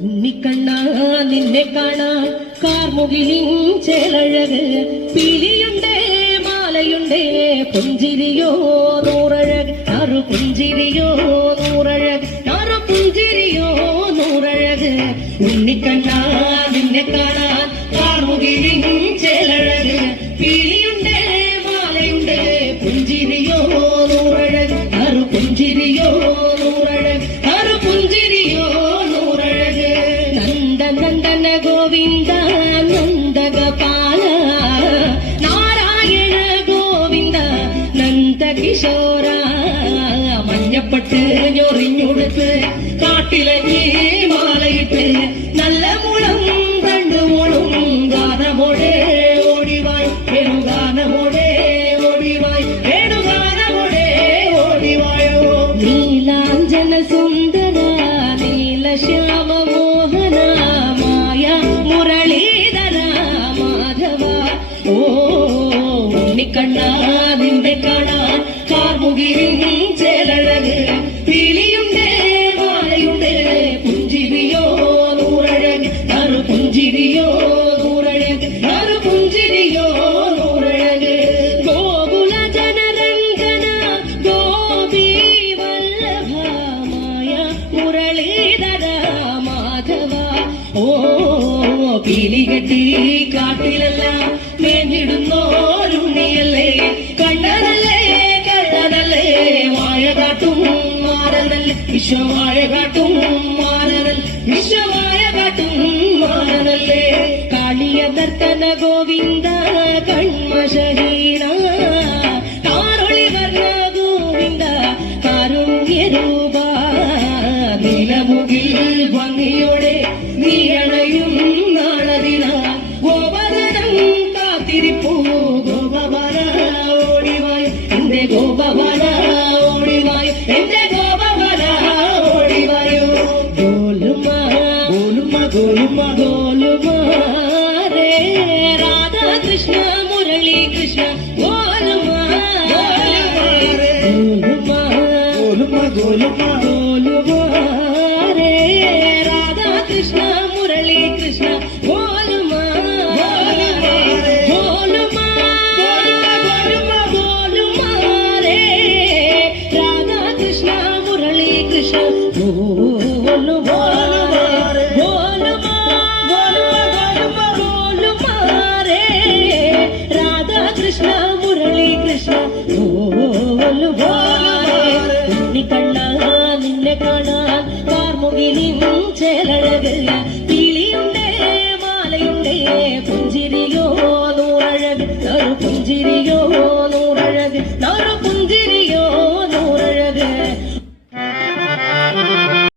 നിന്നെ കാണാൻ കാർമുകിലിൻ ചേലഴക് പിലിയുണ്ടേ മാലയുണ്ടേ പുഞ്ചിരിയോ നൂറഴക്. അറു പുഞ്ചിരിയോ നൂറഴക് അറു പുഞ്ചിരിയോ നൂറഴക്. ഉണ്ണിക്കണ്ണാ നിന്നെ കാണാൻ കാർമുകിലിൻ ചേലഴക് പിലിയുണ്ടേ മാലയുണ്ടേ പുഞ്ചിരിയോ നൂറഴക്. അറു പുഞ്ചിരിയോ നൂറഴക്. നന്ദ നന്ദന ഗോവിന്ദ നന്ദഗപാല നാരായണ ഗോവിന്ദ നന്ദകിശോര. മഞ്ഞപ്പെട്ട് ഞൊറിഞ്ഞുടുത്ത് കാട്ടിലെ മാലയിട്ട് നല്ല മുളം രണ്ടു മുളും ഗാനമോടെ ഓടിവായി. ഗാനമോടെ ഓടിവായി. ഗാനമോടെ ഓടിവായോ. നീലാഞ്ജന സുന്ദര മുരളീധര മാധവ. ഓ പീലികെട്ടി കാട്ടിലെല്ലാം മേഞ്ഞിടുന്നോരുണ്ണിയല്ലേ? കണ്ണനല്ലേ കള്ളനല്ലേ വാഴ കാട്ടും മാറനല്ലേ വിശ്വമായ കാട്ടും മാറനൽ വിശ്വമായ കാട്ടും മാറനല്ലേ കാളിയ ദർത്തന ഗോവിന്ദ കൺമശഹീന നിലമുകിൽ ഭംഗിയോടെ നീ അണയും നാളതിന ഗോപവനം കാത്തിരിപ്പൂ. ഗോപവന ഓടിവായി. എന്റെ ഗോപവന ഓടിവായി. എന്റെ ഗോപവന ഓടിവായോ. ഗോലുമ ഗോലുമ ഗോലുമ ഗോലുമ. രേ രാധാ കൃഷ്ണ മുരളി കൃഷ്ണ ഗോലുമ ഗോലുമ ഗോലുമ ഗോലുമ. കൃഷ്ണ ഗോലുമാ ഗോലുമാ ഗോലുമാരേ രാധാ കൃഷ്ണ മുരളി കൃഷ്ണ ഗോലുമാരേ ഉണ്ണിക്കണ്ണ നിന്നെ കാണാൻ കാർമുകിലിൻ ചേലഴക് കിളിയുണ്ടേ മാലയുണ്ടേ